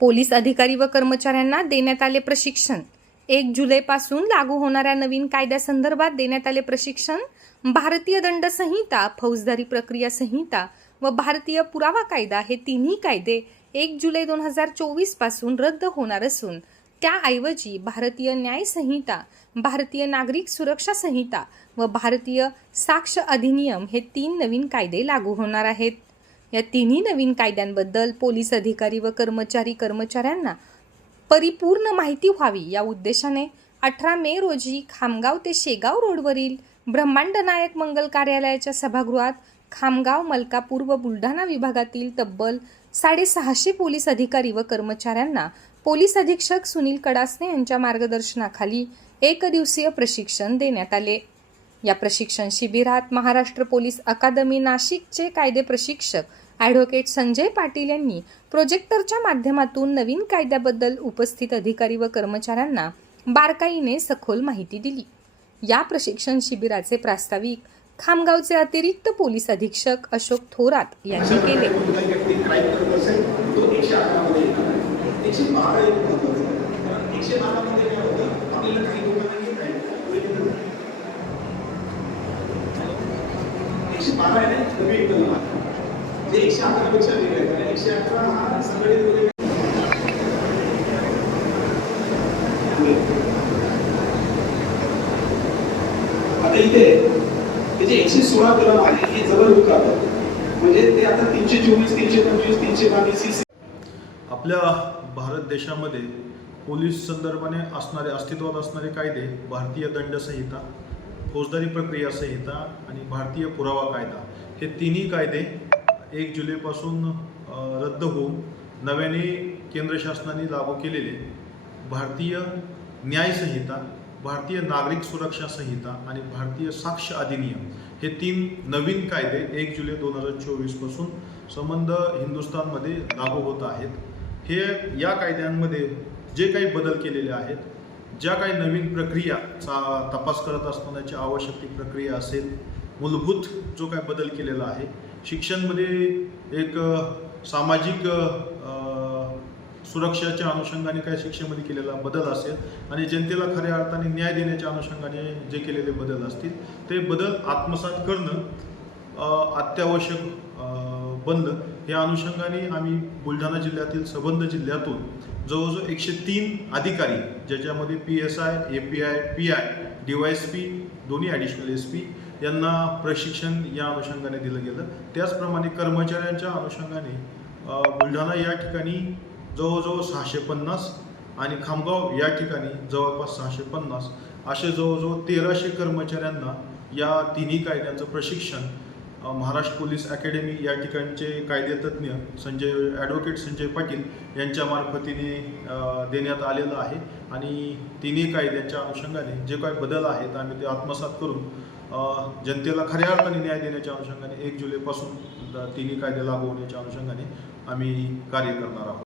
Police अधिकारी व कर्मचाऱ्यांना देण्यात आले प्रशिक्षण. एक जुलैपासून लागू होणाऱ्या नवीन कायद्यासंदर्भात देण्यात आले प्रशिक्षण भारतीय दंड संहिता फौजदारी प्रक्रिया संहिता व भारतीय पुरावा कायदा हे तिन्ही कायदे एक जुलै दोन हजार चोवीसपासून रद्द होणार असून त्याऐवजी भारतीय न्याय संहिता भारतीय नागरिक सुरक्षा संहिता व भारतीय साक्ष अधिनियम हे तीन नवीन कायदे लागू होणार आहेत. या तिन्ही नवीन कायद्यांबद्दल पोलीस अधिकारी व कर्मचारी कर्मचाऱ्यांना परिपूर्ण माहिती व्हावी या उद्देशाने अठरा मे रोजी खामगाव ते शेगाव रोडवरील ब्रह्मांड नायक मंगल कार्यालयाच्या सभागृहात खामगाव मलकापूर व बुलढाणा विभागातील तब्बल साडेसहाशे पोलीस अधिकारी व कर्मचाऱ्यांना पोलीस अधीक्षक सुनील कडासने यांच्या मार्गदर्शनाखाली एक दिवसीय प्रशिक्षण देण्यात आले. या प्रशिक्षण शिबिरात महाराष्ट्र पोलीस अकादमी नाशिकचे कायदे प्रशिक्षक ॲडव्होकेट संजय पाटील यांनी प्रोजेक्टरच्या माध्यमातून नवीन कायद्याबद्दल उपस्थित अधिकारी व कर्मचाऱ्यांना बारकाईने सखोल माहिती दिली. या प्रशिक्षण शिबिराचे प्रास्ताविक खामगावचे अतिरिक्त पोलीस अधीक्षक अशोक थोरात यांनी केले क्राईम करत असेल तो एकशे अकरामध्ये येणार एकशे बारा एक महत्वाचं आहे. कारण एकशे बारामध्ये काय होतं आपल्याला काही लोकांना घेत आहे एकशे बारा आहे ना कमी एकदम जे एकशे कारण एकशे अकरा हा संघटित गुन्हे आता इथे हे जे एकशे सोळा कलम आहे हे जवळ उकारतात म्हणजे ते आता तीनशे चोवीस तीनशे पंचवीस तीनशे बावीस आपल्या भारत देशामध्ये पोलीस संदर्भाने असणारे अस्तित्वात असणारे कायदे भारतीय दंड संहिता फौजदारी प्रक्रिया संहिता आणि भारतीय पुरावा कायदा हे तिन्ही कायदे एक जुलैपासून रद्द होऊन नव्याने केंद्र शासनाने लागू केलेले भारतीय न्यायसंहिता भारतीय नागरिक सुरक्षा संहिता आणि भारतीय साक्ष अधिनियम हे तीन नवीन कायदे एक जुलै दोन हजार चोवीसपासून संबंध हिंदुस्थानमध्ये लागू होत आहेत. हे या कायद्यांमध्ये जे काही बदल केलेले आहेत ज्या काही नवीन प्रक्रिया चा तपास करत असतानाची आवश्यक ती प्रक्रिया असेल मूलभूत जो काही बदल केलेला आहे शिक्षणमध्ये एक सामाजिक सुरक्षाच्या अनुषंगाने काय शिक्षेमध्ये केलेला बदल असेल आणि जनतेला खऱ्या अर्थाने न्याय देण्याच्या अनुषंगाने जे केलेले बदल असतील ते बदल आत्मसात करणं अत्यावश्यक बनलं. या अनुषंगाने आम्ही बुलढाणा जिल्ह्यातील सबंध जिल्ह्यातून जवळजवळ एकशे तीन अधिकारी ज्याच्यामध्ये P S I A P I P I D Y S P दोन्ही ॲडिशनल एस पी यांना प्रशिक्षण या अनुषंगाने दिलं गेलं. त्याचप्रमाणे कर्मचाऱ्यांच्या अनुषंगाने बुलढाणा या ठिकाणी जवळजवळ सहाशे पन्नास आणि खामगाव या ठिकाणी जवळपास सहाशे पन्नास असे जवळजवळ तेराशे कर्मचाऱ्यांना या तिन्ही कायद्यांचं प्रशिक्षण महाराष्ट्र पोलीस अकॅडमी या ठिकाणचे कायदेतज्ञ संजय ॲडव्होकेट संजय पाटील यांच्या मार्फतीने देण्यात आलेलं आहे. आणि तिन्ही कायद्यांच्या अनुषंगाने जे काही बदल आहेत आम्ही ते आत्मसात करून जनतेला खऱ्या अर्थाने न्याय देण्याच्या अनुषंगाने एक जुलैपासून तिन्ही कायदे लागू होण्याच्या अनुषंगाने आम्ही कार्य करणार आहोत.